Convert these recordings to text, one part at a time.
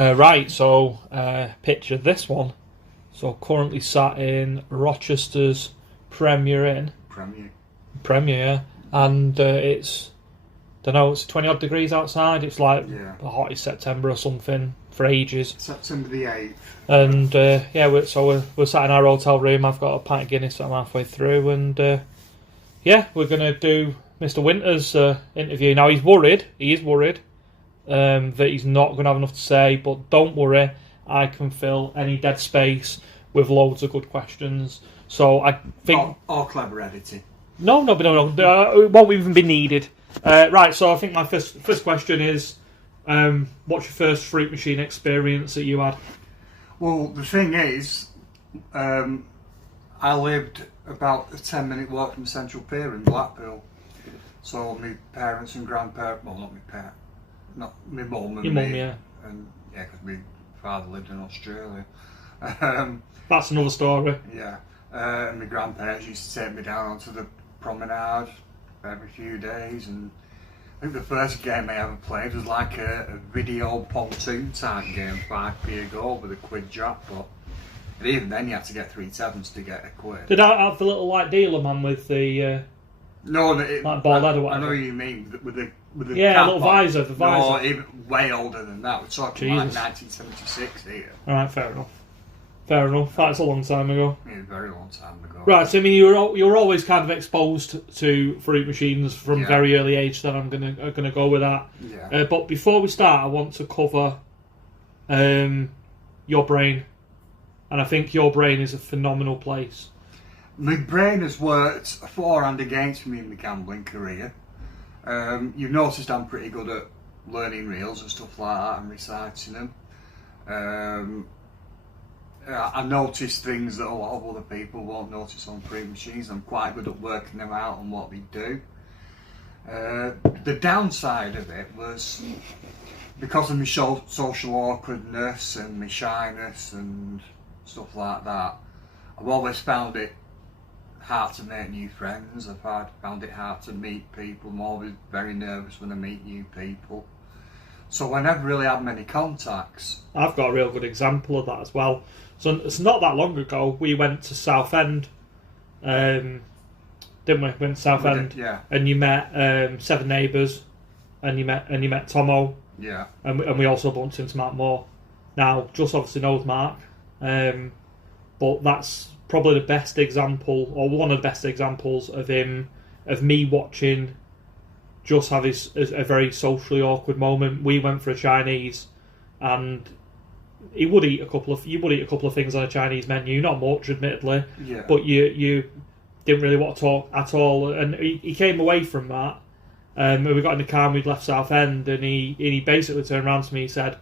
Right, so picture this one. So currently sat in Rochester's Premier Inn. Premier, yeah. And it's, don't know, it's 20 odd degrees outside. It's like the hottest September or something for ages. September the 8th. And we're sat in our hotel room. I've got a pint of Guinness that I'm halfway through. And we're going to do Mr. Winter's interview. Now he is worried that he's not going to have enough to say. But don't worry, I can fill any dead space with loads of good questions. So I think... Or clever editing. No, it won't even be needed. Right, so I think my first question is, what's your first fruit machine experience that you had? Well, the thing is, I lived about a 10-minute walk from Central Pier in Blackpool. So my parents and grandparents, well, not my parents, not my mum and your me. Mum, yeah. And yeah, because my father lived in Australia. That's another story. Yeah. And my grandparents used to take me down onto the promenade every few days, and I think the first game I ever played was like a video pontoon type game, 5p a goal with a quid jackpot. And even then you had to get 3 sevens to get a quid. Did I have the little like dealer man with the no, like ball head or whatever? I know what you mean, with the cap little visor, the visor. No, even way older than that. We're talking Jesus. like 1976 here. Alright, fair enough. That's a long time ago. Yeah, a very long time ago. Right, so I mean, you were always kind of exposed to fruit machines from very early age. Then I'm gonna go with that. Yeah. But before we start, I want to cover your brain, and I think your brain is a phenomenal place. My brain has worked for and against me in my gambling career. You've noticed I'm pretty good at learning reels and stuff like that and reciting them. I notice things that a lot of other people won't notice on fruit machines. I'm quite good at working them out and what they do. The downside of it was because of my social awkwardness and my shyness and stuff like that. I've always found it hard to make new friends. I've found it hard to meet people. I'm always very nervous when I meet new people. So I never really had many contacts. I've got a real good example of that as well. So it's not that long ago. We went to Southend, didn't we? Went to Southend, yeah. And you met 7 Neighbours, and you met Tomo, yeah. And we also bumped into Mark Moore. Now, Just obviously knows Mark, but that's probably the best example, or one of the best examples of me watching Just have a very socially awkward moment. We went for a Chinese, and you would eat a couple of things on a Chinese menu, not much, admittedly, but you didn't really want to talk at all. And he came away from that, and we got in the car and we'd left Southend, and he basically turned around to me and said,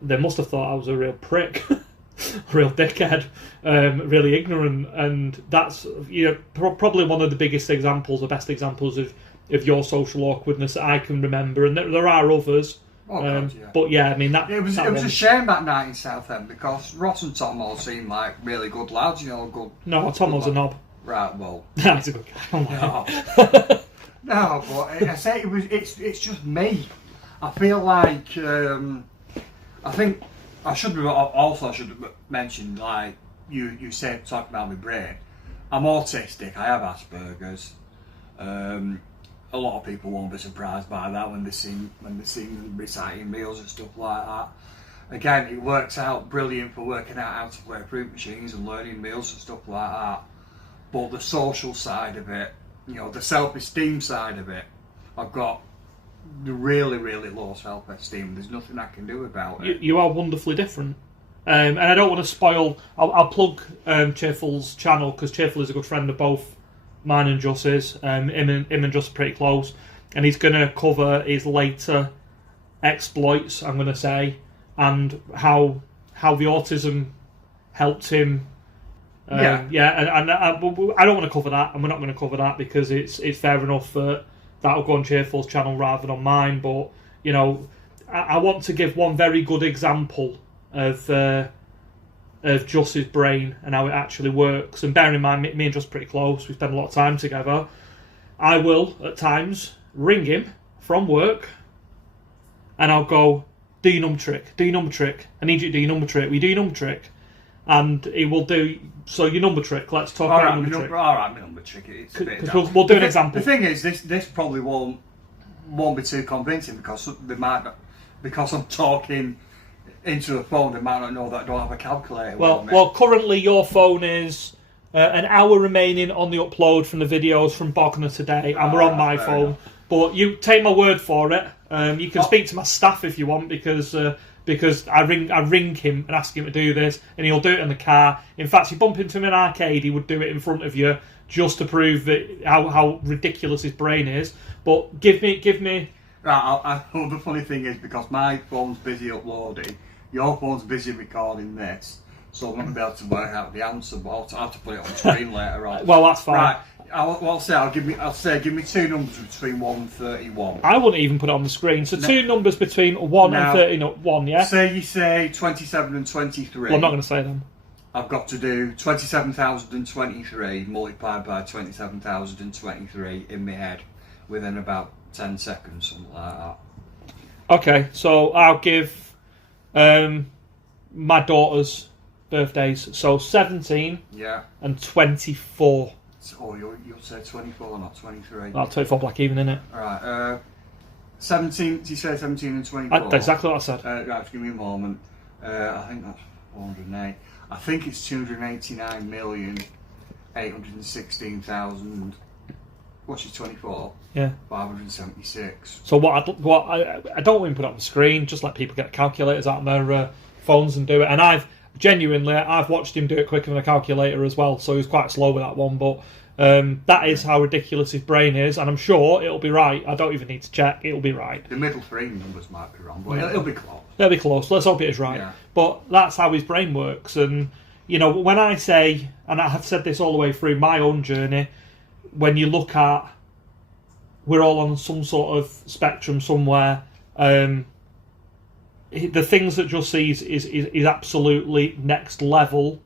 "They must have thought I was a real prick." A real dickhead, really ignorant, and that's probably one of the biggest examples, the best examples of your social awkwardness that I can remember, and there are others. God, yeah. But yeah, I mean it was a shame that night in Southend because Ross and Tom all seemed like really good lads, good. No, Tom was a knob. Right, well, he's a good guy. No, but I say it's just me. I feel like I think I should have mentioned, like you said, talking about my brain. I'm autistic. I have Asperger's. A lot of people won't be surprised by that when they see me reciting meals and stuff like that. Again, it works out brilliant for working out how to play fruit machines and learning meals and stuff like that. But the social side of it, the self-esteem side of it, I've got the really, really low self-esteem. There's nothing I can do about it. You are wonderfully different. And I don't want to spoil... I'll plug Cheerful's channel, because Cheerful is a good friend of both mine and Juss's. Him and Juss are pretty close. And he's going to cover his later exploits, I'm going to say, and how the autism helped him. And I don't want to cover that, and we're not going to cover that because it's fair enough that that'll go on Cheerful's channel rather than on mine. But I want to give one very good example of Juss's brain and how it actually works. And bearing in mind, me and Juss are pretty close. We spend a lot of time together. I will at times ring him from work, and I'll go, do your number trick, do your number trick. I need you to do your number trick. We do your number trick, and he will do. So your number trick. Let's talk about your number trick. All right, my number trick. It's a bit. Because we'll do an example. The thing is, this probably won't be too convincing because they might not, because I'm talking into the phone. They might not know that I don't have a calculator. Well, currently your phone is an hour remaining on the upload from the videos from Bogner today, and we're on my phone. Enough. But you take my word for it. You can speak to my staff if you want, because I ring him and ask him to do this, and he'll do it in the car. In fact, if you bump into him in an arcade, he would do it in front of you just to prove that how ridiculous his brain is. But give me. Right, the funny thing is, because my phone's busy uploading, your phone's busy recording this, so I'm not going to be able to work out the answer, but I'll have to put it on screen later on. Well, that's fine. Right. I'll say give me two numbers between 1 and 31. I wouldn't even put it on the screen. So two numbers between 1 and 31, yeah? Say you say 27 and 23. Well, I'm not going to say them. I've got to do 27,023 multiplied by 27,023 in my head within about 10 seconds, something like that. Okay, so I'll give my daughter's birthdays. So 17 and 24. Oh, you'll say 24, not 23. I'll 24 black even, innit? Alright, 17, did you say 17 and 24? That's exactly what I said. Right, give me a moment. I think that's 408. I think it's 289,816,000. What's your 24? Yeah. 576. So I don't even put it on the screen, just let people get calculators out on their phones and do it. And I've watched him do it quicker than a calculator as well, so he was quite slow with that one, but that is how ridiculous his brain is, and I'm sure it'll be right. I don't even need to check, it'll be right. The middle three numbers might be wrong, but it'll be close. It'll be close, let's hope it is right. Yeah. But that's how his brain works, and when I say, and I have said this all the way through my own journey, when you look at, we're all on some sort of spectrum somewhere, the things that Just sees is absolutely next level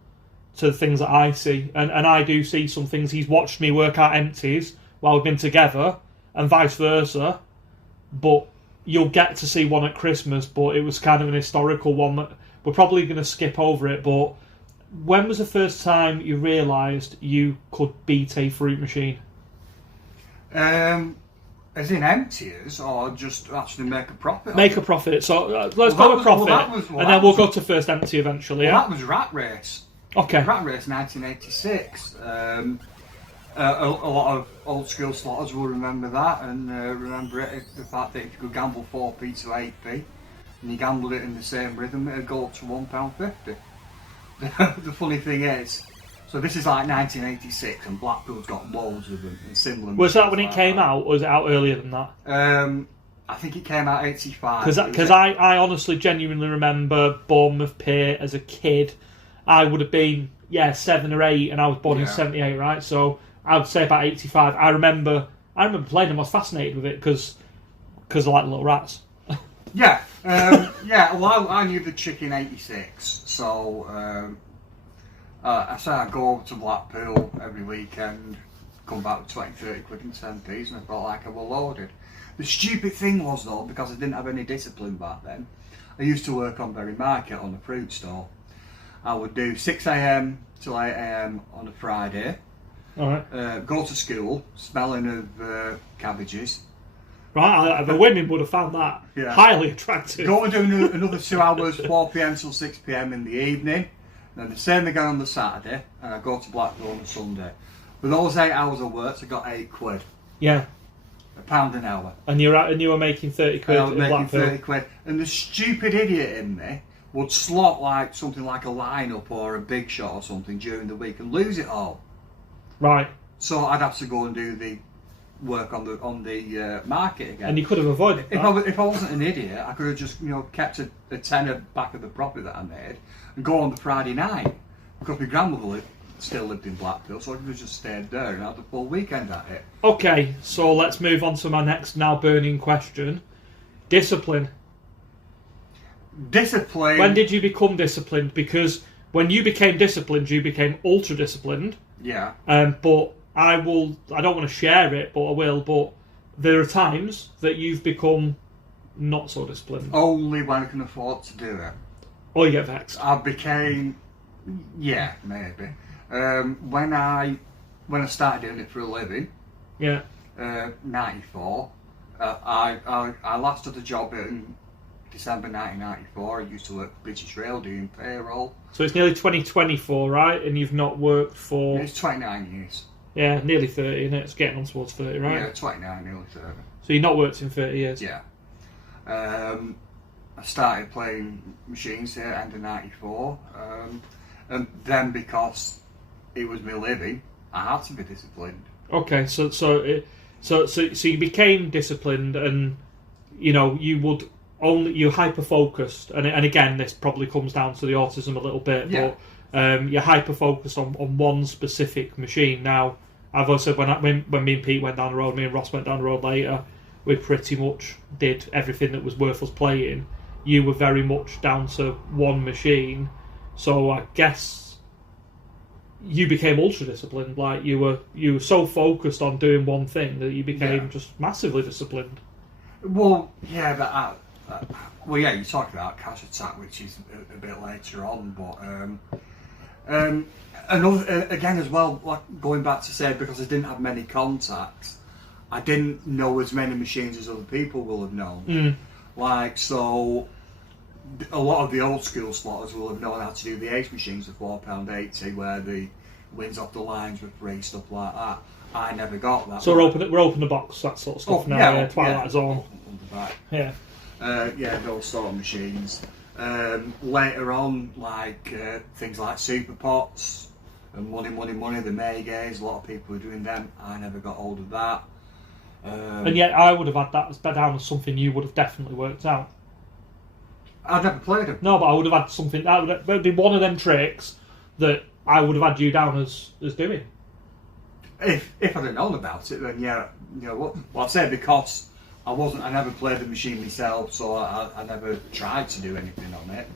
to the things that I see. And I do see some things. He's watched me work out empties while we've been together, and vice versa. But you'll get to see one at Christmas, but it was kind of an historical one that we're probably going to skip over it. But when was the first time you realised you could beat a fruit machine? As in emptiers, or just actually make a profit? Make a profit. So let's go with profit, and then we'll go to first empty eventually. That was Rat Race. Okay. Rat Race 1986. A lot of old school slotters will remember that, and remember the fact that if you could gamble 4p to 8p, and you gambled it in the same rhythm, it'd go up to £1.50. The funny thing is, so this is like 1986, and Blackpool's got loads of them and similar. Was that when it came out, or was it out earlier than that? I think it came out 85. Because I honestly, genuinely remember Bournemouth Pier as a kid. I would have been 7 or 8, and I was born in 78, right? So I would say about 85. I remember playing them. I was fascinated with it because I like Little Rats. Well, I knew the chick in 86, so I said I'd go over to Blackpool every weekend, come back with 20, 30 quid and 10p's, and I felt like I was loaded. The stupid thing was, though, because I didn't have any discipline back then, I used to work on Bury Market on a fruit store. I would do 6 a.m. till 8 a.m. on a Friday, go to school, smelling of cabbages. Right, the women would have found that highly attractive. Go and do another 2 hours, 4 p.m. till 6 p.m. in the evening. Then the same again on the Saturday, and I go to Blackpool on the Sunday. For those 8 hours I worked, I got 8 quid. Yeah. £1 an hour. And you were making 30 quid. I was making 30 quid. And the stupid idiot in me would slot like something like a lineup or a big shot or something during the week and lose it all. Right. So I'd have to go and do the work on the market again. And you could have avoided that. If I wasn't an idiot, I could have just kept a tenner back of the profit that I made and go on the Friday night, because my grandmother still lived in Blackpool, so I could have just stayed there and had the full weekend at it. Okay, so let's move on to my next now burning question. Discipline. Discipline. When did you become disciplined? Because when you became disciplined, you became ultra disciplined. Yeah. But I don't want to share it, but I will. But there are times that you've become not so disciplined? Only when I can afford to do it. Or you get vexed? I became, yeah, maybe. When I started doing it for a living, Yeah. 94, I last had a job in December 1994. I used to work for British Rail doing payroll. So it's nearly 2024, right? And you've not worked for... It's 29 years. Yeah, nearly 30, and it's getting on towards 30, right? Yeah, 29, nearly 30. So you've not worked in 30 years? Yeah. I started playing machines here end of 94, and then because it was my living, I had to be disciplined. Okay, so you became disciplined, and you know you're hyper focused, and again this probably comes down to the autism a little bit, Yeah. but you're hyper focused on one specific machine. Now, I've also said when me and Pete went down the road, me and Ross went down the road later, we pretty much did everything that was worth us playing. You were very much down to one machine, so I guess you became ultra disciplined. Like you were so focused on doing one thing that you became just massively disciplined. Well, yeah, but you talked about Cash Attack, which is a bit later on, but another again as well, like going back to say, because I didn't have many contacts, I didn't know as many machines as other people will have known. Like, so a lot of the old school slotters will have known how to do the ace machines of £4.80, where the wins off the lines were free, stuff like that. I never got that. So we're open the box, that sort of stuff now. Yeah, Twilight Zone. Yeah. Those sort of machines. Later on, like things like Super Pots and Money, the Maygays, a lot of people were doing them. I never got hold of that. And yet I would have had that as down as something you would have definitely worked out. I've never played them. No, but I would have had something. That would be one of them tricks that I would have had you down as doing. If I'd have known about it, then yeah, you know what? Well, I say because I never played the machine myself, so I never tried to do anything on it,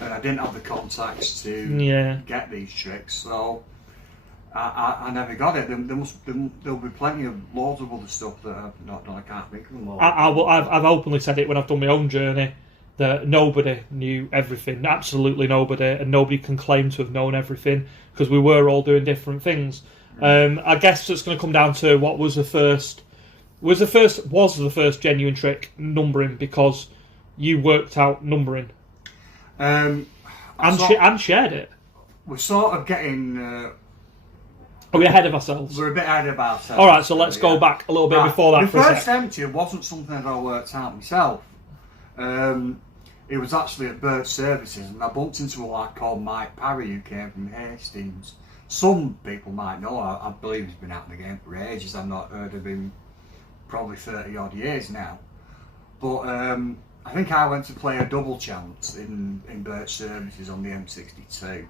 and I didn't have the contacts to get these tricks, so I never got it. There'll be plenty of loads of other stuff that I've not done. I can't think of them all. I've openly said it when I've done my own journey, that nobody knew everything, absolutely nobody, and nobody can claim to have known everything because we were all doing different things. I guess it's going to come down to what was the first genuine trick, numbering, because you worked out numbering and shared it. We're sort of getting. Are we ahead of ourselves? We're a bit ahead of ourselves. All right, so let's go back a little bit before that. The first empty wasn't something that I worked out myself. It was actually at Birch Services, and I bumped into a lad called Mike Parry who came from Hastings. Some people might know. I believe he's been out in the game for ages. I've not heard of him probably 30 odd years now. But I think I went to play a double chance in Birch Services on the M62.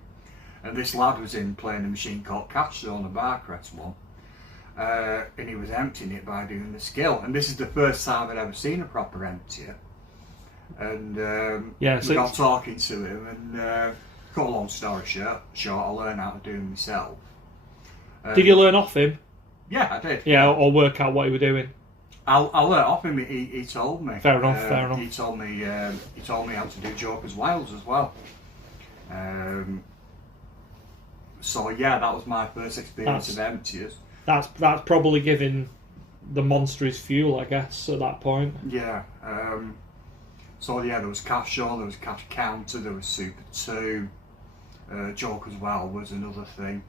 And this lad was in playing a machine called Catchstone, a Barcrest one. And he was emptying it by doing the skill. And this is the first time I'd ever seen a proper emptier. And we got talking to him, and cut a long story short, I learned how to do it myself. Did you learn off him? Yeah, I did. Yeah, or work out what you were doing? I learned off him. He told me. Fair enough. He told me how to do Joker's Wilds as well. So yeah, that was my first experience of emptiers. That's probably giving the monster his fuel, I guess, at that point. Yeah. So yeah, there was Cash On, there was Cash Counter, there was Super 2. Joker's Wild was another thing.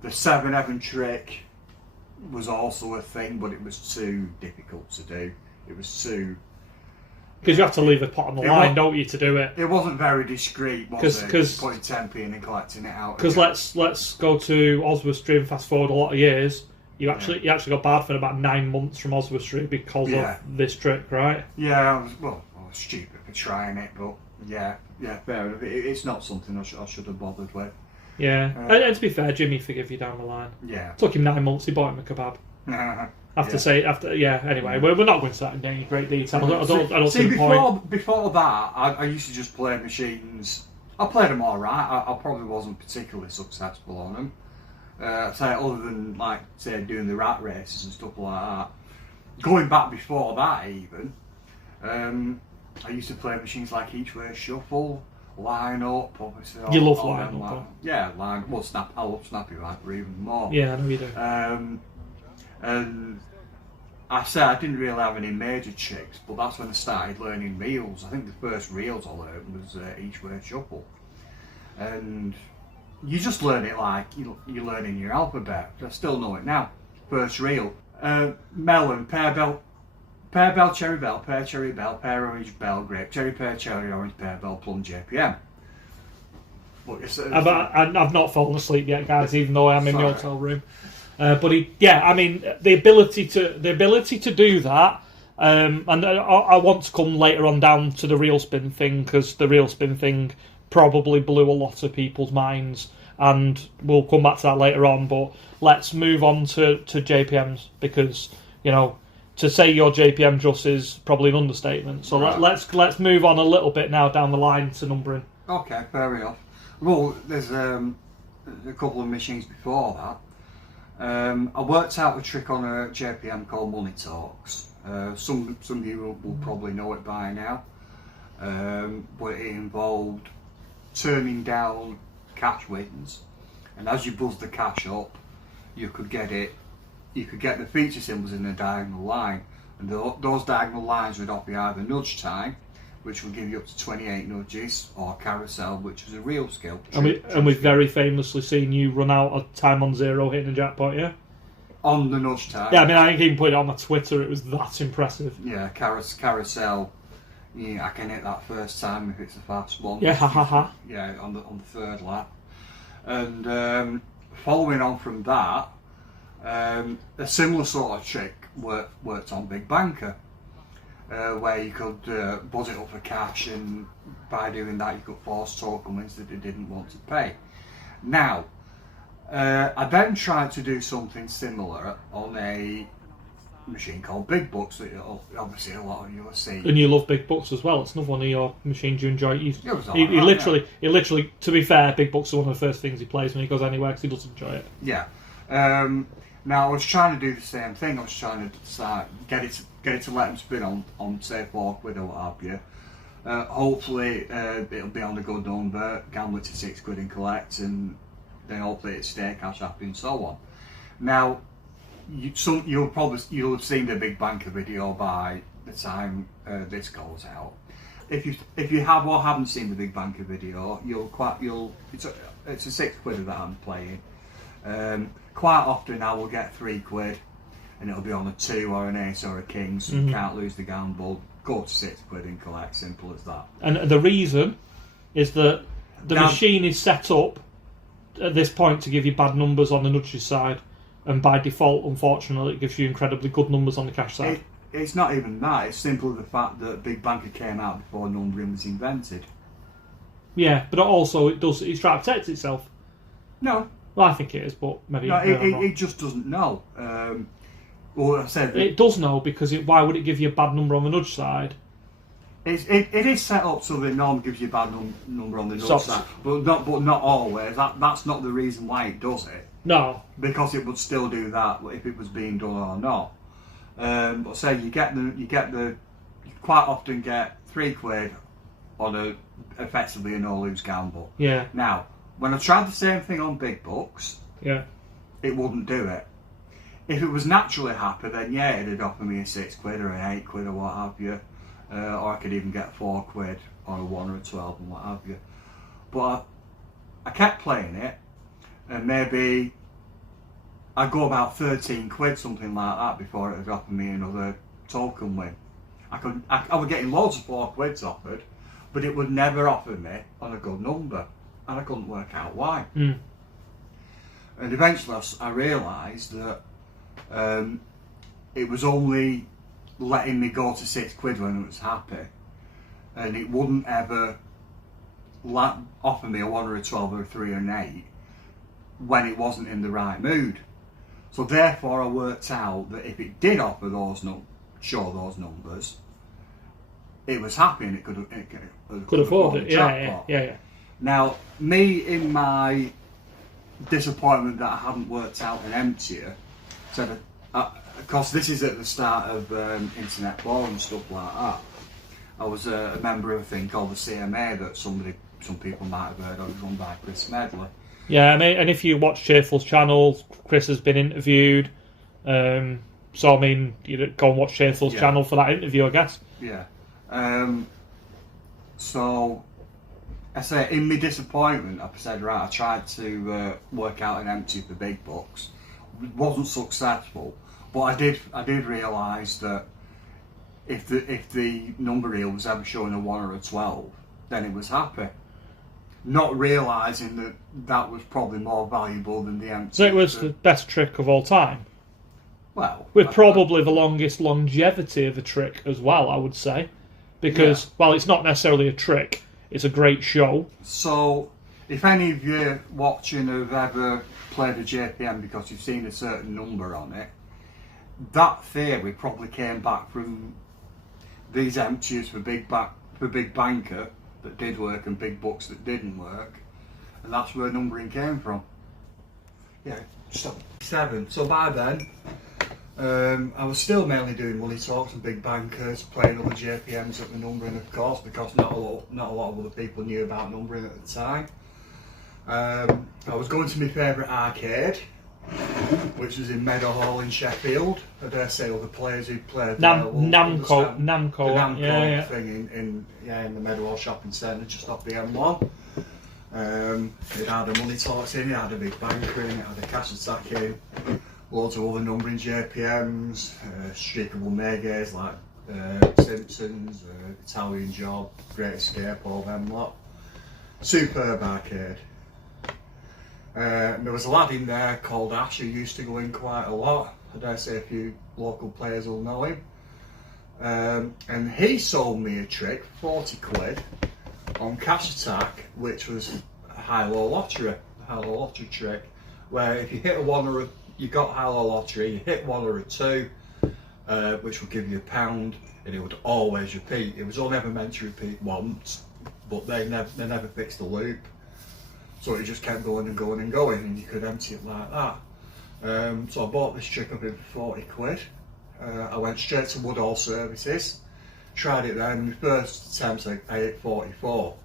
The 7 Heaven trick was also a thing, but it was too difficult to do. It was too... Because you have to leave a pot on the line, don't you, to do it? It wasn't very discreet, was it? Because putting 10p in and collecting it out. Because let's go to Oswestry and fast forward a lot of years. You actually got barred for about 9 months from Oswestry because of this trick, right? Yeah, I was stupid for trying it, but yeah, fair enough. It's not something I should have bothered with. Yeah, and to be fair, Jimmy forgive you down the line. Yeah, it took him 9 months. He bought him a kebab. Anyway, we're not going to that in any great detail. I don't see the point. Before that, I used to just play machines. I played them all right. I probably wasn't particularly successful on them. Other than doing the rat races and stuff like that. Going back before that, even I used to play machines like Each Way Shuffle, Line Up, obviously. You love Line Up, yeah, Line Up. Well, I love Snappy Viper even more. Yeah, I know you do. And I said I didn't really have any major tricks, but that's when I started learning reels. I think the first reels I learned was Each Way Shuffle. And you just learn it like you're learning your alphabet. I still know it now. First reel. Melon, pear bell, cherry bell, pear orange bell, grape, cherry pear, cherry orange, pear bell, plum, JPM. But I've not fallen asleep yet, guys, even though I'm in the hotel room. But I mean, the ability to do that, and I want to come later on down to the reel spin thing, because the reel spin thing probably blew a lot of people's minds, and we'll come back to that later on. But let's move on to JPMs, because to say your JPM just is probably an understatement. So let's move on a little bit now down the line to numbering. Okay, fair enough. Well, there's a couple of machines before that. I worked out a trick on a JPM called Money Talks. Some of you will probably know it by now, but it involved turning down cash wins, and as you buzz the cash up, you could get the feature symbols in a diagonal line, and those diagonal lines would offer you either nudge time, which will give you up to 28 nudges, or carousel, which is a real skill. And we've very famously seen you run out of time on zero hitting a jackpot, yeah? On the nudge time. Yeah, I mean, I even put it on my Twitter, it was that impressive. Yeah, carousel, I can hit that first time if it's a fast one. Yeah, ha. Yeah, on the third lap. And following on from that, a similar sort of trick worked on Big Banker, where you could buzz it up for cash, and by doing that you could force token wins that they didn't want to pay. Now, I then tried to do something similar on a machine called Big Bucks that obviously a lot of you will see. And you love Big Bucks as well. It's another one of your machines you enjoy. He literally, to be fair, Big Bucks is one of the first things he plays when he goes anywhere, because he does enjoy it. Yeah. Now I was trying to do the same thing. I was trying to decide, get it to let him spin on say £4 or what have you. Hopefully it'll be on a good number, gamble it to £6 and collect, and then hopefully it's stay cash happy and so on. Now you'll have seen the Big Banker video by the time this goes out. If you have or haven't seen the Big Banker video, it's a £6 that I'm playing. Quite often I will get £3 and it'll be on a 2 or an ace or a king, so you can't lose the gamble. Go to £6 and collect, simple as that. And the reason is that the machine is set up at this point to give you bad numbers on the nudges side, and by default, unfortunately, it gives you incredibly good numbers on the cash side. It's not even that, it's simply the fact that Big Banker came out before numbering was invented. Yeah, but also it's trying to protect itself. No. Well, I think it is, but maybe... No, it just doesn't know. Well, I said... It does know, because why would it give you a bad number on the nudge side? It is set up so that normally gives you a bad number on the nudge side, but not always. That's not the reason why it does it. No. Because it would still do that if it was being done or not. But say you quite often get £3 on effectively a no-lose gamble. Yeah. Now, when I tried the same thing on Big Bucks, yeah, it wouldn't do it. If it was naturally happy, then yeah, it'd offer me a £6 or an £8 or what have you, or I could even get £4 or a 1 or a 12 and what have you. But I kept playing it, and maybe I'd go about £13, something like that, before it would offer me another token win. I was getting loads of £4 offered, but it would never offer me on a good number, and I couldn't work out why. And eventually I realised that it was only letting me go to £6 when I was happy, and it wouldn't ever offer me a 1 or a 12 or a 3 or an 8 when it wasn't in the right mood. So therefore I worked out that if it did offer show those numbers, it was happy and it could afford it. Yeah. Now, me, in my disappointment that I hadn't worked out an emptier, because this is at the start of internet forums and stuff like that, I was a member of a thing called the CMA that some people might have heard of. It was run by Chris Medley. Yeah, I mean, and if you watch Cheerful's channel, Chris has been interviewed. So, I mean, you go and watch Cheerful's channel for that interview, I guess. Yeah. So, I say, in my disappointment, I said, right, I tried to work out an empty for big bucks. It wasn't successful, but I did realise that if the number reel was ever showing a 1 or a 12, then it was happy. Not realising that that was probably more valuable than the empty. So it was the best trick of all time. Well, with probably the longest longevity of a trick as well, I would say, because well, it's not necessarily a trick; it's a great show. So, if any of you watching have ever played a JPM because you've seen a certain number on it, that theory probably came back from these empties for big banker that did work and big bucks that didn't work, and that's where numbering came from. Yeah, stop. 7. So by then, I was still mainly doing money talks and big bankers, playing other JPMs at the numbering, of course, because not a lot of other people knew about numbering at the time. I was going to my favourite arcade, which was in Meadowhall in Sheffield. I dare say other players who played Namco thing in the Meadowhall shopping centre just off the M1. It had a money talks in, it had a big banker in, it had a cash attack in, loads of other numbering JPMs, streakable megas like Simpsons, Italian Job, Great Escape, all them lot. Superb arcade. There was a lad in there called Ash who used to go in quite a lot. I dare say a few local players will know him. And he sold me a trick, 40 quid, on Cash Attack, which was a high-low lottery trick, where if you hit a 1 or a, you got high-low lottery, you hit 1 or a 2, which would give you £1, and it would always repeat. It was only ever meant to repeat once, but they never fixed the loop. So it just kept going and going and going, and you could empty it like that. So I bought this trick up in 40 quid. I went straight to Woodhall Services, tried it there, and my first attempt I hit 44.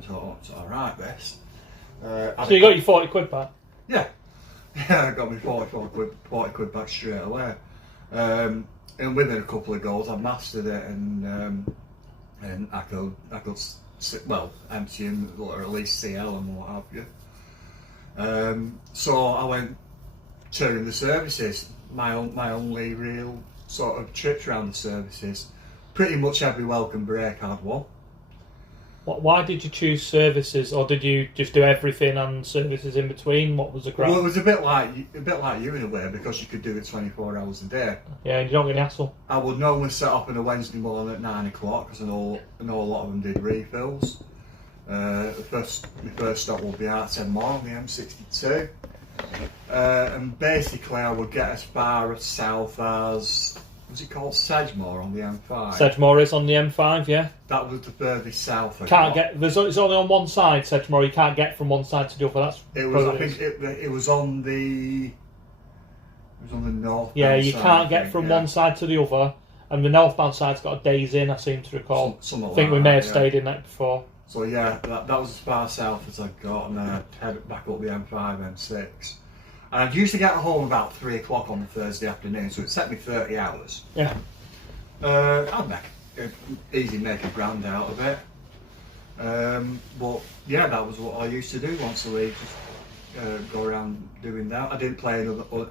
I thought, oh, it's alright this. So you got your 40 quid back? Yeah. Yeah, I got my 40 quid back straight away. And within a couple of goals I mastered it, and I could emptying or at least CL and what have you. So I went touring the services. My only real sort of trips around the services. Pretty much every welcome break had one. Why did you choose services, or did you just do everything and services in between? What was the graph? Well, it was a bit like you in a way, because you could do it 24 hours a day. Yeah, and you don't get any hassle. I would normally set up on a Wednesday morning at 9 o'clock because I know a lot of them did refills. My first stop would be Artemore on the M62, and basically I would get as far as south as, was it called Sedgemoor on the M5? Sedgemoor is on the M5, yeah. That was the furthest south I Can't got. get. It's only on one side, Sedgemoor. You can't get from one side to the other. That's it was. I think it was on the. It was on the north. Yeah, you can't get from one side to the other, and the northbound side's got a days in. I seem to recall. I think we may have stayed in that before. So yeah, that was as far south as I got, and then I'd head back up the M5, M6. And I'd usually get home about 3 o'clock on the Thursday afternoon, so it set me 30 hours. Yeah. I'd easily make a grand out of it. But yeah, that was what I used to do once a week, just go around doing that. I didn't play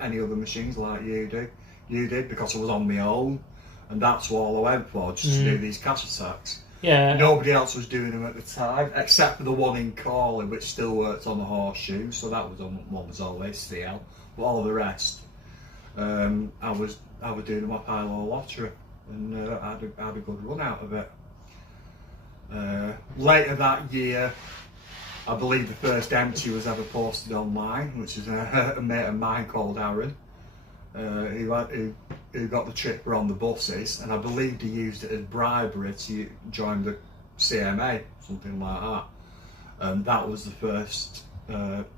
any other machines like you did, because I was on my own, and that's what I went for, just to do these cash attacks. Yeah. Nobody else was doing them at the time, except for the one in Corley, which still worked on the horseshoe, so that was one was always CL. But all the rest, I was doing them off high-low lottery, and I had a good run out of it. Later that year, I believe the first empty was ever posted online, which is a mate of mine called Aaron, who got the trick for on the buses, and I believed he used it as bribery to join the CMA, something like that. And that was the first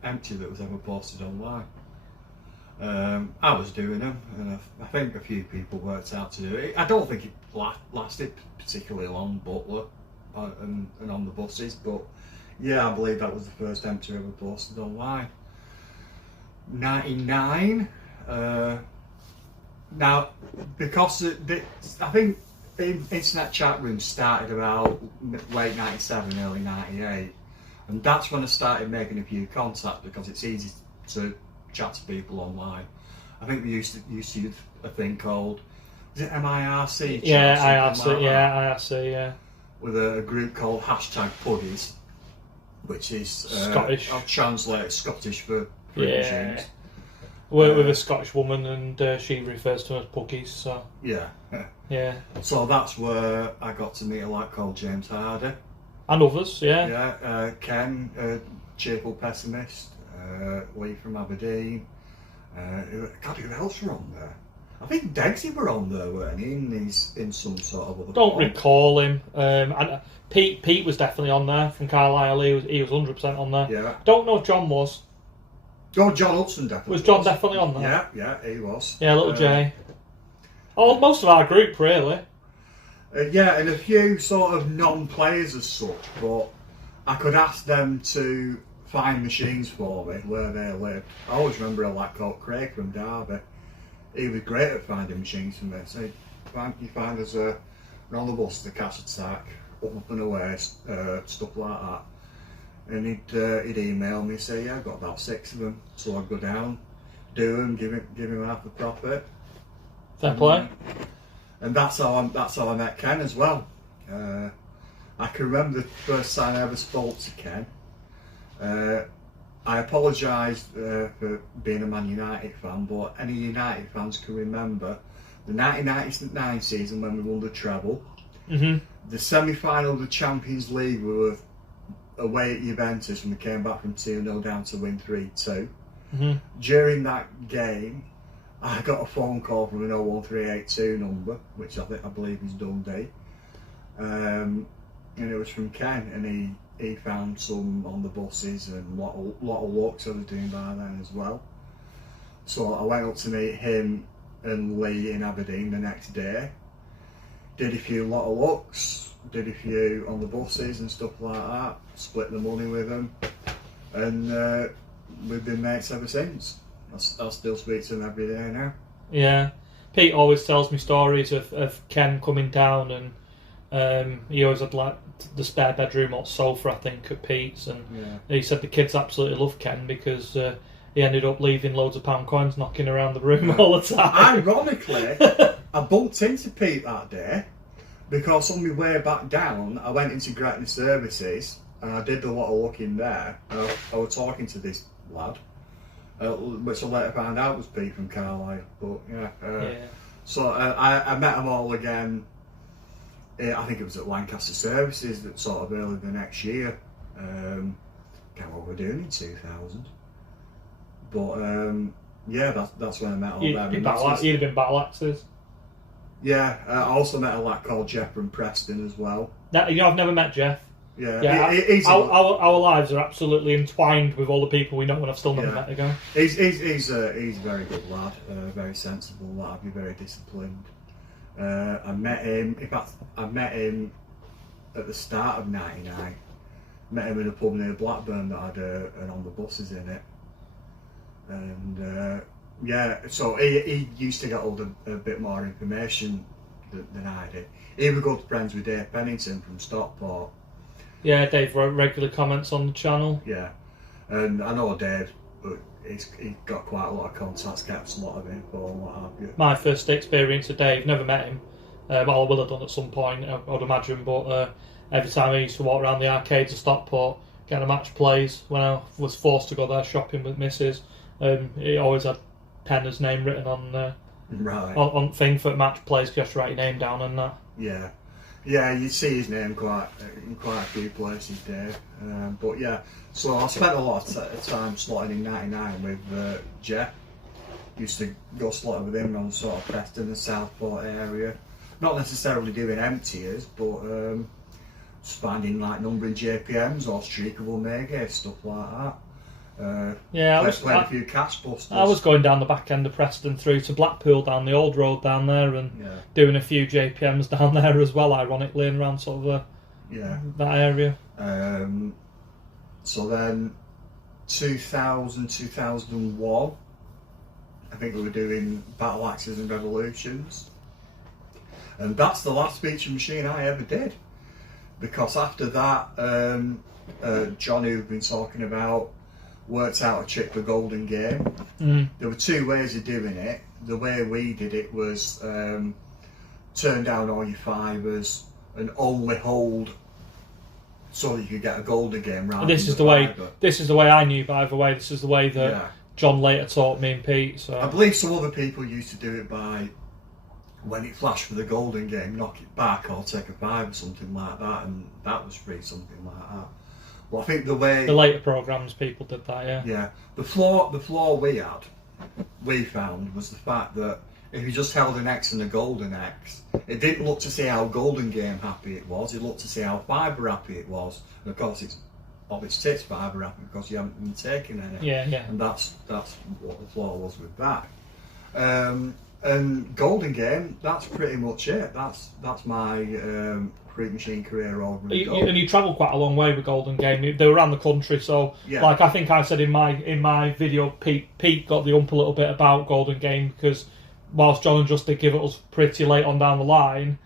empty that was ever posted online. I was doing them, and I think a few people worked out to do it. I don't think it lasted particularly long, Butler and on the buses, but yeah, I believe that was the first empty ever posted online. 99. Now, because I think the internet chat rooms started about late 97, early 98, and that's when I started making a few contacts because it's easy to chat to people online. I think we used to use a thing called, is it MIRC? Yeah, IRC, yeah. With a group called #Puggies, which is Scottish. I'll translate Scottish for yeah. machines. We're with a Scottish woman, and she refers to them as puggies. So yeah. So that's where I got to meet a lad called James Hardy. And others, yeah. Yeah, Ken, cheerful pessimist, Lee from Aberdeen. God, who else were on there? I think Degsy were on there, weren't he? In some sort of other. Don't recall him. And Pete was definitely on there from Carlisle. He was 100% on there. Yeah. Don't know if John was. Oh, John Hudson definitely was. John definitely on there? Yeah, he was. Yeah, little Jay. Most of our group, really. Yeah, and a few sort of non-players as such, but I could ask them to find machines for me where they lived. I always remember a lad called Craig from Derby. He was great at finding machines for me. So you find us on the bus, the cash attack, up and away, stuff like that. And he'd email me and say, yeah, I've got about 6 of them. So I'd go down, do them, give him half the profit. Fair play. And that's how I met Ken as well. I can remember the first time I ever spoke to Ken. I apologise for being a Man United fan, but any United fans can remember the 1999 season when we won the treble. Mm-hmm. The semi-final of the Champions League, we were away at Juventus and we came back from 2-0 down to win 3-2. Mm-hmm. During that game, I got a phone call from an 01382 number, which I believe is Dundee, and it was from Ken, and he found some on the buses and a lot of walks I was doing by then as well. So I went up to meet him and Lee in Aberdeen the next day. Did a few lot of looks, did a few on the buses and stuff like that. Split the money with them, and we've been mates ever since. I still speak to him every day now. Yeah. Pete always tells me stories of Ken coming down, and he always had like the spare bedroom or sofa, I think, at Pete's, and he said the kids absolutely love Ken because he ended up leaving loads of pound coins knocking around the room all the time. Ironically, I bumped into Pete that day because on my way back down, I went into Gretna Services and I did a lot of looking there. I was talking to this lad, which I later found out was Pete from Carlisle. But so I met them all again. I think it was at Lancaster Services that sort of early the next year. Can't remember what we're doing in 2000. But that's when I met all them. You'd have been battle axes. Yeah, I also met a lad called Jeff from Preston as well. I've never met Jeff. Yeah, our lives are absolutely entwined with all the people we know, and I've still never met a guy. He's a very good lad, very sensible lad, very disciplined. I met him. In fact, I met him at the start of '99. Met him in a pub near Blackburn that had an on the buses in it, and so he used to get hold of a bit more information than I did. He was good friends with Dave Pennington from Stockport. Yeah, Dave wrote regular comments on the channel. Yeah, and I know Dave, but he's got quite a lot of contacts, kept a lot of info and what have you. My first experience of Dave, never met him. Well, I will have done at some point, I would imagine, but every time I used to walk around the arcades of Stockport, getting a match plays, when I was forced to go there shopping with Mrs., he always had Penner's name written on on thing for match plays, just write your name down and that. Yeah, you'd see his name in quite a few places, Dave. But yeah, so I spent a lot of time slotting in '99 with Jeff. Used to go slotting with him on sort of Preston and Southport area. Not necessarily doing emptiers, but just finding like numbering JPMs or streakable mega stuff like that. Yeah, played a few catch busters. I was going down the back end of Preston through to Blackpool down the old road down there, and doing a few JPMs down there as well. Ironically, and around sort of that area. So then, 2000, 2001, I think we were doing Battle Axes and Revolutions, and that's the last feature machine I ever did. Because after that, John, who we've been talking about, worked out a trick for Golden Game. There were two ways of doing it. The way we did it was turn down all your fibres and only hold so that you could get a Golden Game round. This is the way. This is the way I knew. By the way, this is the way that John later taught me and Pete. So I believe some other people used to do it by, when it flashed for the Golden Game, knock it back or take a five or something like that, and that was free, something like that. Well, I think the later programs, people did that, yeah. The flaw we found was the fact that if you just held an X and a golden X, it didn't look to see how Golden Game happy it was. It looked to see how fibre happy it was. And of course, it's of its tits fibre happy because you haven't been taking any. Yeah. And that's what the flaw was with that. And Golden Game, that's pretty much it. That's my Freak Machine career over and you travelled quite a long way with Golden Game. They were around the country, so like I think I said in my video, Pete got the ump a little bit about Golden Game because whilst John and Just did give it us pretty late on down the line,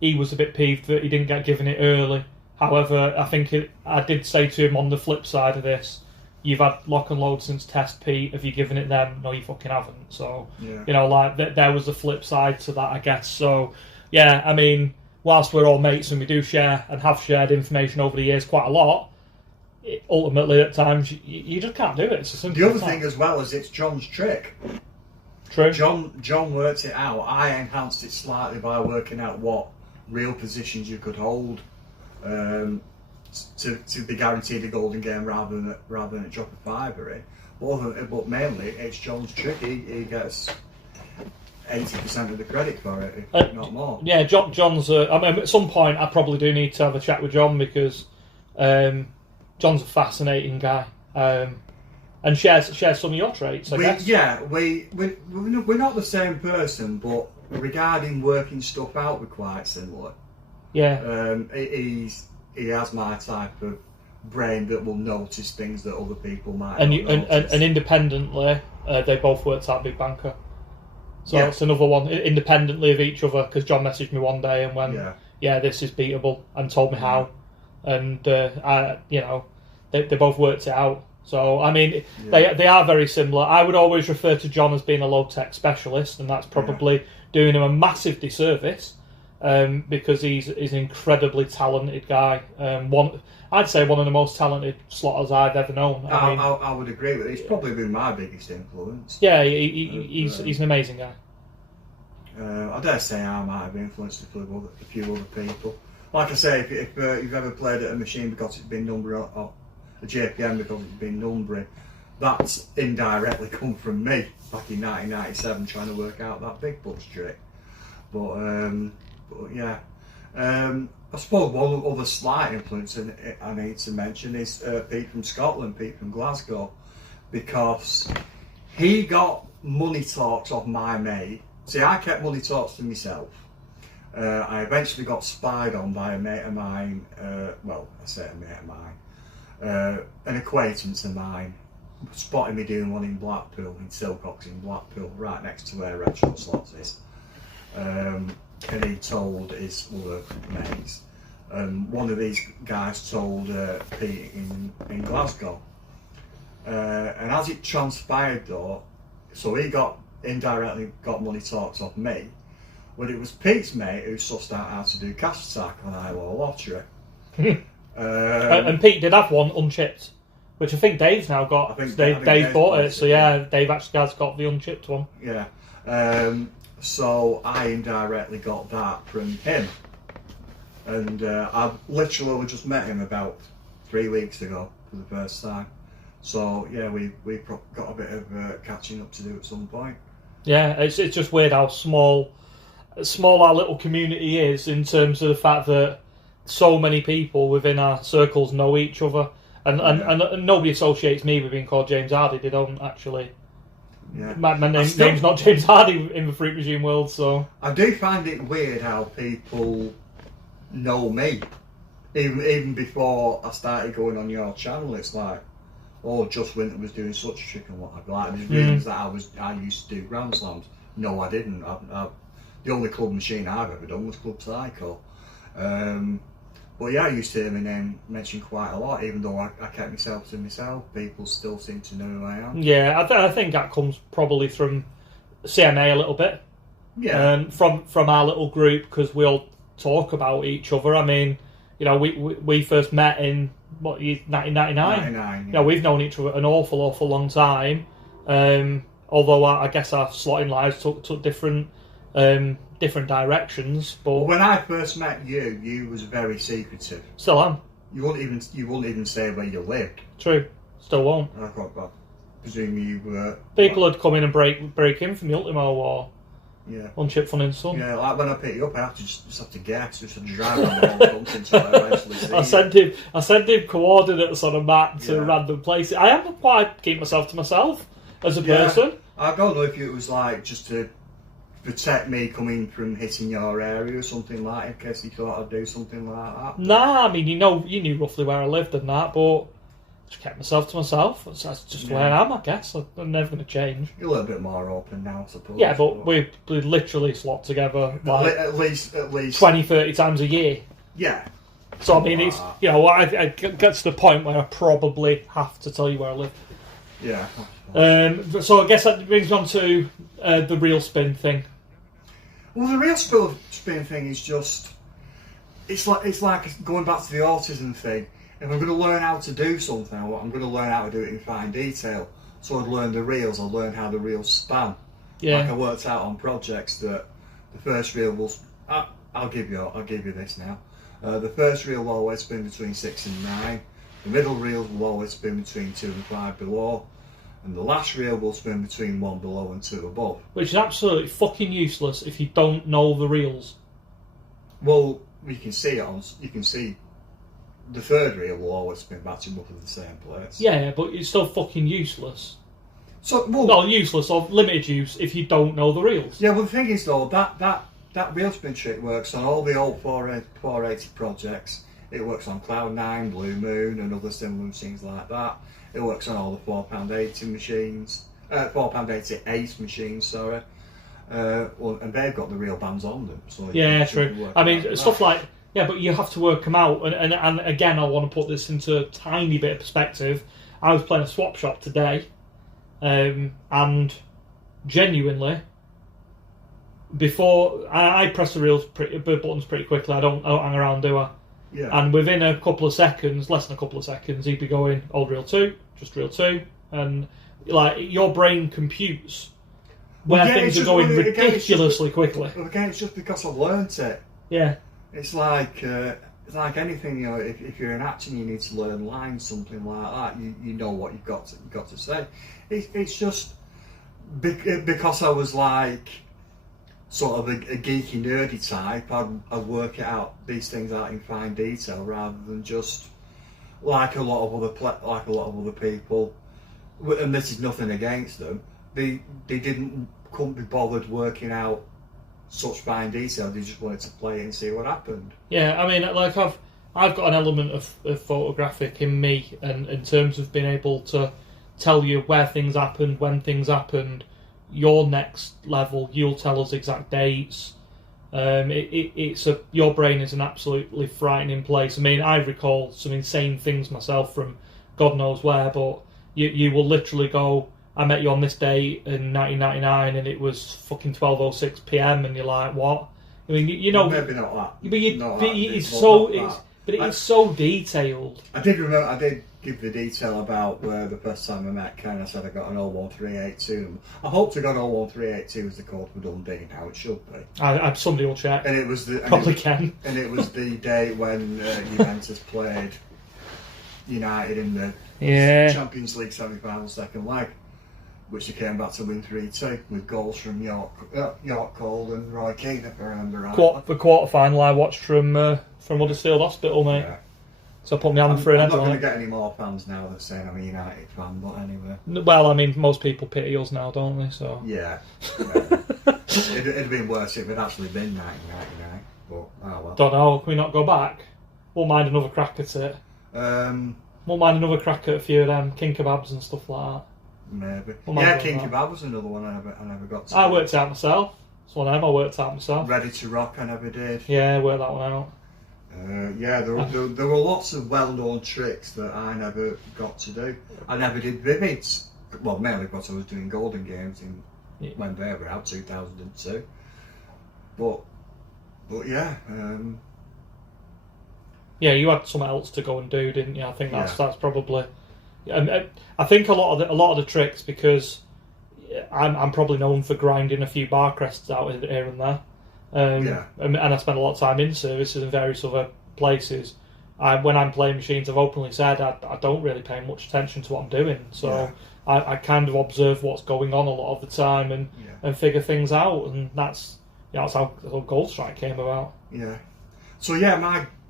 he was a bit peeved that he didn't get given it early. However, I think I did say to him on the flip side of this, you've had Lock and Load since Test, Pete. Have you given it them? No, you fucking haven't. So, you know, like, there was the flip side to that, I guess. So, yeah, I mean, whilst we're all mates and we do share and have shared information over the years quite a lot, ultimately, at times, you just can't do it. It's a simple The other thing as well is it's John's trick. True. John worked it out. I enhanced it slightly by working out what real positions you could hold to be guaranteed a Golden Game rather than a drop of fibre in. But mainly it's John's trick. He gets 80% of the credit for it, if not more. Yeah, John's. I mean, at some point I probably do need to have a chat with John because John's a fascinating guy and shares some of your traits. I guess. Yeah, we're not the same person, but regarding working stuff out, we're quite similar. Yeah. He has my type of brain that will notice things that other people might and not notice. And independently, they both worked at Big Banker. So it's another one, independently of each other, because John messaged me one day and went, this is beatable, and told me how. And, they both worked it out. So, I mean, they are very similar. I would always refer to John as being a low-tech specialist, and that's probably doing him a massive disservice. Because he's an incredibly talented guy. I'd say one of the most talented slotters I've ever known. I would agree with it. He's probably been my biggest influence. Yeah, he's an amazing guy. I dare say I might have influenced a few other people. Like I say, if you've ever played at a machine because it's been numbering, or a JPM because it's been numbering, that's indirectly come from me back in 1997 trying to work out that big butch trick. But I suppose one other slight influence I need to mention is Pete from Scotland, Pete from Glasgow, because he got money talks off my mate. See, I kept money talks to myself. I eventually got spied on by a mate of mine, I say a mate of mine, an acquaintance of mine, spotted me doing one in Blackpool, in Silcox in Blackpool, right next to where Red Shot Slots is. And he told his other mates, and one of these guys told Pete in Glasgow. And as it transpired though, so he indirectly got money talks off me, but it was Pete's mate who sussed out how to do cash attack on Iowa Lottery. And Pete did have one unchipped, which I think Dave's now got. Dave bought it, so Dave actually has got the unchipped one. Yeah. So I indirectly got that from him, and I've literally just met him about 3 weeks ago for the first time. So yeah, we've got a bit of catching up to do at some point. Yeah, it's just weird how small our little community is in terms of the fact that so many people within our circles know each other. And nobody associates me with being called James Hardy. They don't actually. Yeah. My name's not James Hardy in the Fruit Machine world, so... I do find it weird how people know me. Even before I started going on your channel, it's like, oh, Just Winter was doing such a trick and what I'd like. There's reasons that I used to do Grand Slams. No, I didn't. The only club machine I've ever done was Club Psycho. But yeah, I used to hear my name mentioned quite a lot, even though I kept myself to myself. People still seem to know who I am. Yeah, I think that comes probably from CMA a little bit. Yeah. From our little group, because we all talk about each other. I mean, you know, we first met in, 1999? 99, yeah. You know, we've known each other an awful long time. Although I guess our slotting lives took different directions, but When I first met you, you was very secretive. still am. You wouldn't even say where you lived. True. Still won't. I thought, well, presume you were. People would come in and break in from the Ultimo or Yeah. Unchip Fun and Son. Yeah, like when I pick you up, I have to just have to guess, just to drive around the whole country until I eventually see I send him coordinates on a map to Yeah. random places. I am quite keep myself to myself as a Yeah. person. I don't know if it was like just to protect me coming from hitting your area or something like, in case you thought I'd do something like that. Nah, I mean you knew roughly where I lived and that, but just kept myself to myself. That's just where I am, I guess. I'm never going to change. You're a little bit more open now, I suppose. Yeah, but we literally slot together like at least 20, 30 times a year. Yeah. So I mean, it's I get to the point where I probably have to tell you where I live. Yeah. So I guess that brings me on to the real spin thing. Well, the real spin thing is just it's like going back to the autism thing. If I'm going to learn how to do something, I'm going to learn how to do it in fine detail. So I'd learn the reels. I learned how the reels span. Yeah. Like I worked out on projects that the first reel will. I'll give you this now. The first reel will always spin between 6 and 9. The middle reel will always spin between 2 and 5 below. And the last reel will spin between 1 below and 2 above. Which is absolutely fucking useless if you don't know the reels. Well, you can see the third reel will always spin back to roughly the same place. Yeah, but it's still fucking useless. So, Well, useless or limited use if you don't know the reels. yeah, well, the thing is though, that reel spin trick works on all the old 480 projects. It works on Cloud9, Blue Moon, and other similar machines like that. It works on all the £4.80 machines, £4.80 Ace machines, sorry. And they've got the real bands on them. So Yeah, true. I mean, stuff like... Yeah, but you have to work them out. And again, I want to put this into a tiny bit of perspective. I was playing a swap shop today, and genuinely, before... I press the buttons pretty quickly. I don't hang around, do I? Yeah. And within a couple of seconds, less than a couple of seconds, he'd be going, old reel 2, just reel 2. And, like, your brain computes where things are going ridiculously quickly. Well, again, it's just because I've learnt it. Yeah. It's like anything, you know. If you're an actor and you need to learn lines, something like that, you know what you've got to say. It's just because I was like sort of a geeky, nerdy type. I'd work these things out in fine detail rather than just like a lot of other people. And this is nothing against them. They couldn't be bothered working out such fine detail. They just wanted to play it and see what happened. Yeah, I mean, like I've got an element of photographic in me, and in terms of being able to tell you where things happened, when things happened. Your next level, you'll tell us exact dates. Your brain is an absolutely frightening place. I mean, I recall some insane things myself from God knows where, but you will literally go, I met you on this date in 1999 and it was fucking 12:06 PM, and you're like, what? I mean, you know, maybe not that. But it's so detailed. I did give the detail about where the first time I met Ken. I said I got an 01382. I hope to got 01382 as the code for Dundee now. It should be. Somebody will check. And it was Ken. And it was the day when Juventus played United in the Champions League semi-final second leg, which they came back to win 3-2 with goals from York Cole and Roy Keane, if I remember right. The quarter final I watched from Huddersfield Hospital, mate. So I put my hand through an I'm not headline. going to get any more fans now that saying I'm a United fan, but anyway. Well, I mean, most people pity us now, don't they? So Yeah. It'd have been worse if it had actually been 1999, but oh well. Don't know. Can we not go back? Won't mind another crack at it. Won't mind another crack at a few of them king kebabs and stuff like that. Maybe. Won't Yeah, mind King that. Kebab was another one I never got to. I worked it out myself. It's one of them I worked out myself. Ready to Rock I never did. Yeah, I worked that one out. Yeah, there were lots of well-known tricks that I never got to do. I never did Vivids. Well, mainly because I was doing Golden Games when they were out, 2002. But yeah, Yeah, you had something else to go and do, didn't you? I think that's probably. And I think a lot of the tricks, because I'm probably known for grinding a few bar crests out here and there. And I spend a lot of time in services and various other places. When I'm playing machines, I've openly said I don't really pay much attention to what I'm doing. So I kind of observe what's going on a lot of the time and figure things out. And that's how Gold Strike came about. Yeah. So yeah,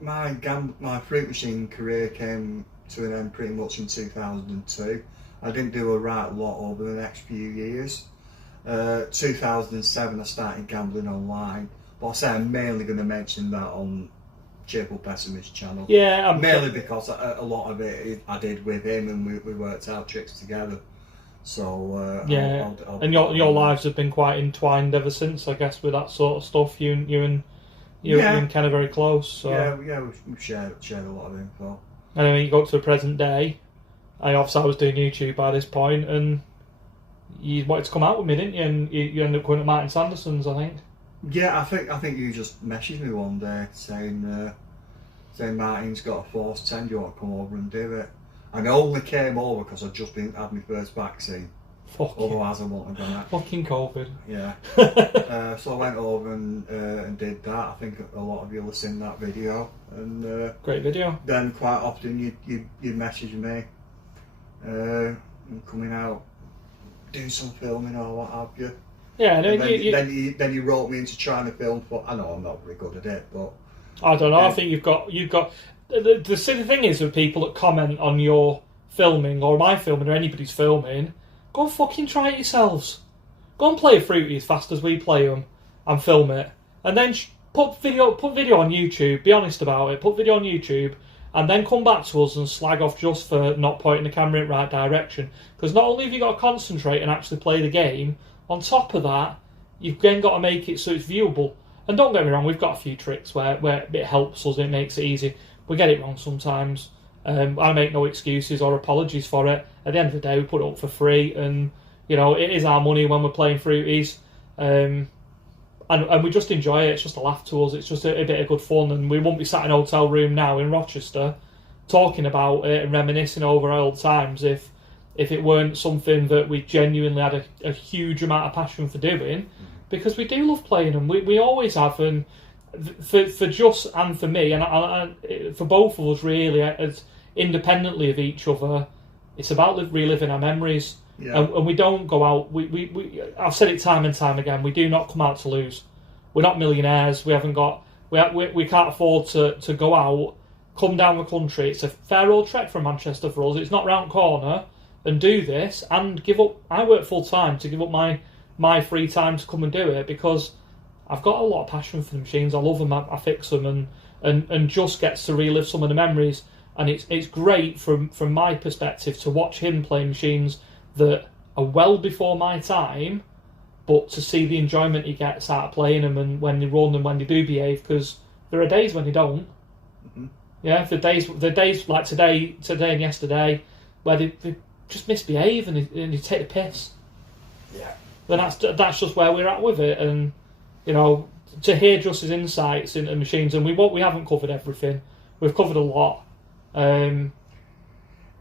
my fruit machine career came to an end pretty much in 2002. I didn't do a right lot over the next few years. 2007 I started gambling online, but I say I'm mainly going to mention that on Cheerful Pessimist channel. Yeah, mainly because a lot of it I did with him, and we worked out tricks together. So I'll and your lives have been quite entwined ever since, I guess, with that sort of stuff. You and Ken are very close. So. Yeah, we've shared a lot of info. Anyway, you go up to the present day. I was doing YouTube by this point, and you wanted to come out with me, didn't you? And you ended up going to Martin Sanderson's, I think. Yeah, I think you just messaged me one day saying Martin's got a Force 10. Do you want to come over and do it? And I only came over because I'd just had my first vaccine. Otherwise, I wouldn't have done that. Fucking COVID. Yeah. So I went over and did that. I think a lot of you will have seen that video. And great video. Then quite often you message me, coming out, doing some filming or what have you. Yeah, and then you wrote me into trying to film. I know I'm not very good at it, but I don't know. I think you've got. The silly thing is with people that comment on your filming or my filming or anybody's filming, go and fucking try it yourselves. Go and play a fruity as fast as we play them and film it, and then put video on YouTube. Be honest about it. Put video on YouTube, and then come back to us and slag off just for not pointing the camera in the right direction. Because not only have you got to concentrate and actually play the game, on top of that, you've then got to make it so it's viewable. And don't get me wrong, we've got a few tricks where it helps us, it makes it easy. We get it wrong sometimes. I make no excuses or apologies for it. At the end of the day, we put it up for free, and it is our money when we're playing fruities. And we just enjoy it. It's just a laugh to us. It's just a bit of good fun, and we won't be sat in a hotel room now in Rochester talking about it and reminiscing over old times if it weren't something that we genuinely had a huge amount of passion for doing, because we do love playing them. We always have, and for Just and for me, and for both of us really, as independently of each other, it's about reliving our memories. Yeah. And we don't go out. I've said it time and time again. We do not come out to lose. We're not millionaires. We haven't got. We can't afford to go out, come down the country. It's a fair old trek from Manchester for us. It's not round corner, and do this and give up. I work full time to give up my free time to come and do it, because I've got a lot of passion for the machines. I love them. I fix them, and just gets to relive some of the memories. And it's great from my perspective to watch him play machines that are well before my time, but to see the enjoyment he gets out of playing them, and when they run and when they do behave, because there are days when they don't. Mm-hmm. Yeah, the days like today and yesterday, where they just misbehave and you take the piss. Yeah. Then that's just where we're at with it, and to hear just his insights into machines, and we haven't covered everything. We've covered a lot.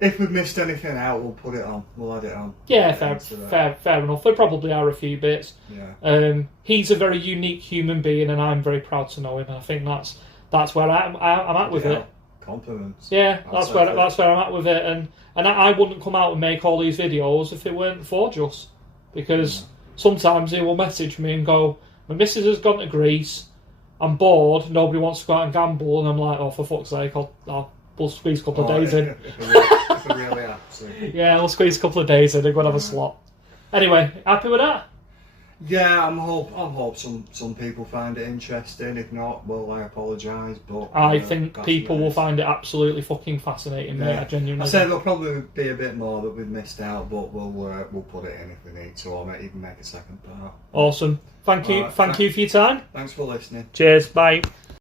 If we've missed anything out, we'll put it on. We'll add it on. Yeah, fair enough. There probably are a few bits. Yeah. He's a very unique human being, and I'm very proud to know him. And I think that's where I'm at with it. Compliments. Yeah, that's where I'm at with it, and I wouldn't come out and make all these videos if it weren't for Just, because sometimes he will message me and go, "My missus has gone to Greece. I'm bored. Nobody wants to go out and gamble," and I'm like, "Oh, for fuck's sake, I'll we'll squeeze a couple of days in. If I really have to. Yeah, we'll squeeze a couple of days in and go and have a slot. Anyway, happy with that? Yeah, I'm hope some people find it interesting. If not, well, I apologise. But I think people will find it absolutely fucking fascinating, mate. I genuinely. I said there'll probably be a bit more that we've missed out, but we'll put it in if we need to, or even make a second part. Awesome. Thank you. Right, thank you for your time. Thanks for listening. Cheers. Bye.